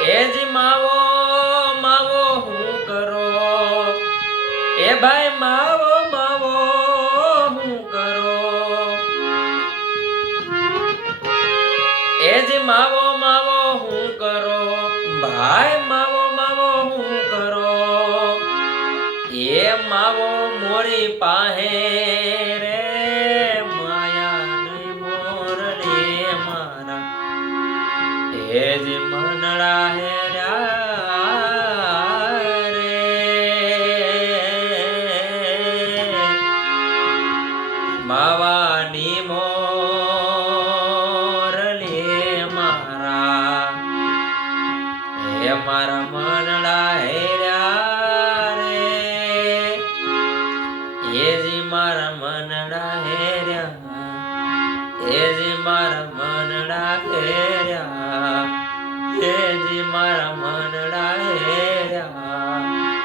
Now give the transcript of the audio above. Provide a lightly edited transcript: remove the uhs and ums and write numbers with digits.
એ જ માવો માવો હું કરો એ ભાઈ માવો માવો હું કરો એ જ માવો માવો હું કરો ભાઈ માવો માવો હું કરો એ માવો મોરી પાહે રે માયા નહીં મોરલી મારા એ જ મનડા હેર્યા રે માવાની મોરલી મારા એ મારા મનડા હેર્યા રે એ જી મારા મનડા હેર્યા એ જી મારા મનડા હેર્યા એ જી મારા મન